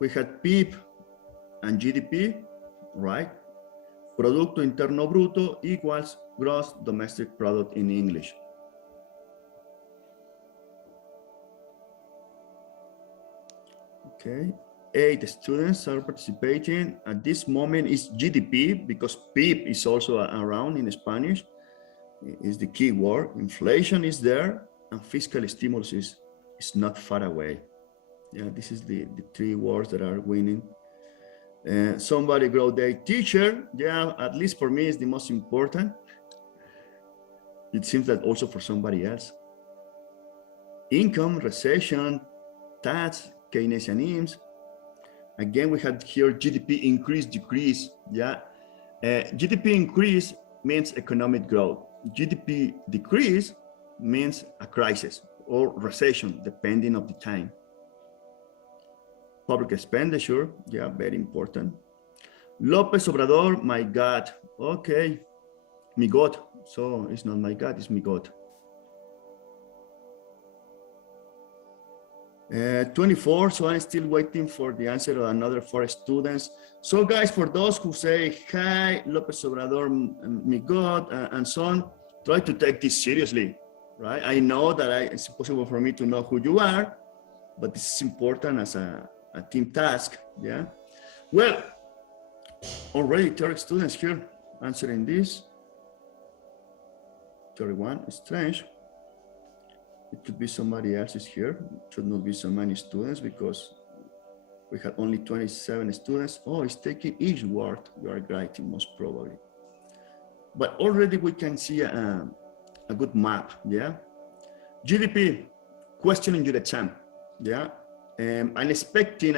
We had PIB and GDP, right? Producto Interno Bruto equals gross domestic product in English. Okay, 8 students are participating. At this moment is GDP because PIB is also around in Spanish. Is the key word. Inflation is there and fiscal stimulus is not far away. Yeah, this is the 3 words that are winning. Somebody wrote day teacher. Yeah, at least for me is the most important. It seems that also for somebody else. Income, recession, tax, Keynesianism. Again, we had here GDP increase, decrease. Yeah, GDP increase means economic growth. GDP decrease means a crisis or recession, depending on the time. Public expenditure, yeah, very important. López Obrador, my God. Okay, mi God. So it's not my God, it's mi God. 24, so I'm still waiting for the answer of another 4 students. So guys, for those who say, hi, López Obrador, mi God, and so on, try to take this seriously, right? I know that it's impossible for me to know who you are, but this is important as a team task, yeah? Well, already 30 students here answering this. 31, it's strange. It could be somebody else's here. It should not be so many students because we had only 27 students. Oh, it's taking each word you are writing, most probably. But already we can see a good map, yeah? GDP, question in your exam, yeah? I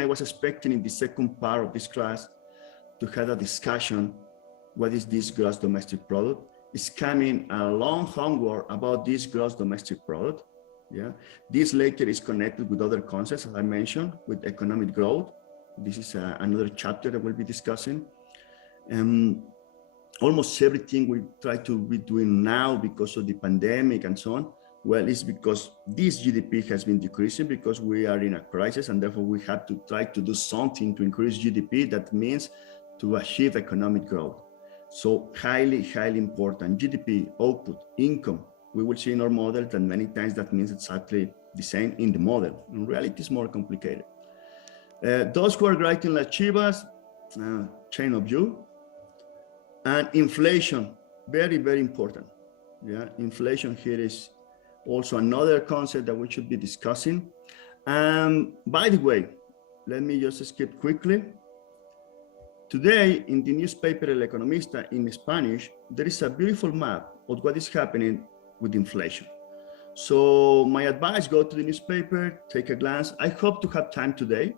was expecting in the second part of this class to have a discussion. What is this gross domestic product? It's coming a long homework about this gross domestic product. Yeah, this later is connected with other concepts, as I mentioned, with economic growth. This is another chapter that we'll be discussing. Almost everything we try to be doing now because of the pandemic and so on, well, it's because this GDP has been decreasing because we are in a crisis and therefore we have to try to do something to increase GDP. That means to achieve economic growth. So highly, highly important. GDP, output, income. We will see in our model that many times that means exactly the same in the model. In reality, it's more complicated. Those who are writing like Chivas, chain of view. And inflation, very, very important. Yeah, inflation here is also another concept that we should be discussing. By the way, let me just skip quickly. Today, in the newspaper El Economista in Spanish, there is a beautiful map of what is happening with inflation. So my advice, go to the newspaper, take a glance. I hope to have time today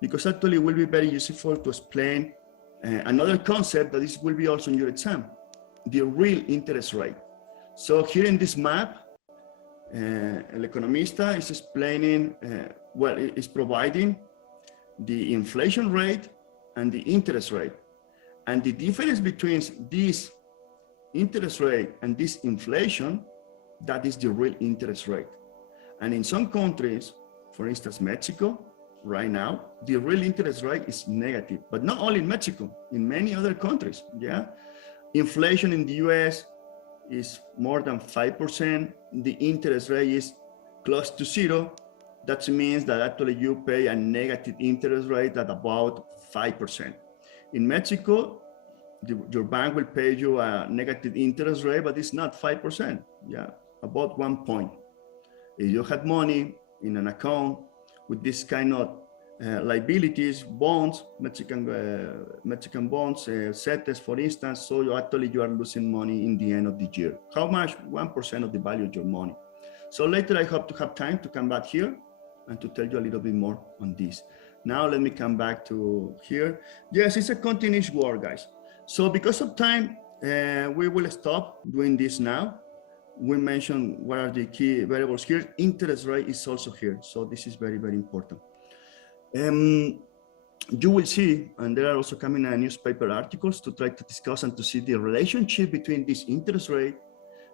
because actually it will be very useful to explain another concept that this will be also in your exam, the real interest rate. So here in this map, El Economista is explaining, is providing the inflation rate and the interest rate. And the difference between this interest rate and this inflation, that is the real interest rate. And in some countries, for instance, Mexico, right now, the real interest rate is negative, but not only in Mexico, in many other countries, yeah? Inflation in the US is more than 5%. The interest rate is close to 0. That means that actually you pay a negative interest rate at about 5%. In Mexico, your bank will pay you a negative interest rate, but it's not 5%, yeah, about 1 point. If you had money in an account with this kind of liabilities, bonds, Mexican bonds, CETES, for instance, so you are losing money in the end of the year. How much? 1% of the value of your money. So later I hope to have time to come back here and to tell you a little bit more on this. Now let me come back to here. Yes, it's a continuous work, guys. So because of time, we will stop doing this now. We mentioned what are the key variables here. Interest rate is also here. So this is very, very important. You will see, and there are also coming newspaper articles to try to discuss and to see the relationship between this interest rate,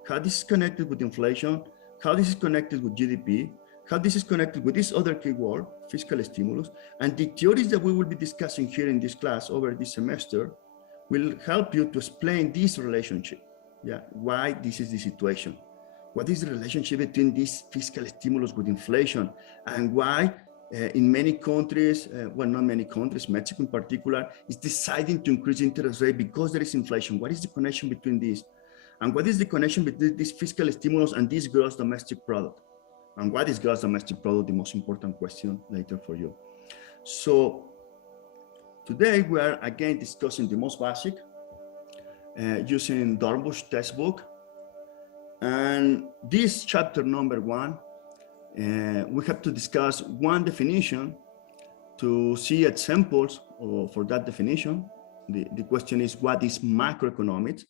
how this is connected with inflation, how this is connected with GDP, how this is connected with this other keyword, fiscal stimulus, and the theories that we will be discussing here in this class over this semester will help you to explain this relationship. Yeah, why this is the situation. What is the relationship between this fiscal stimulus with inflation, and why in many countries, well, not many countries, Mexico in particular, is deciding to increase interest rate because there is inflation. What is the connection between this? And what is the connection between this fiscal stimulus and this gross domestic product? And what is gross domestic product? The most important question later for you. So today we are again discussing the most basic using Dornbusch textbook. And this chapter number 1, we have to discuss one definition to see examples for that definition. The question is, what is macroeconomics?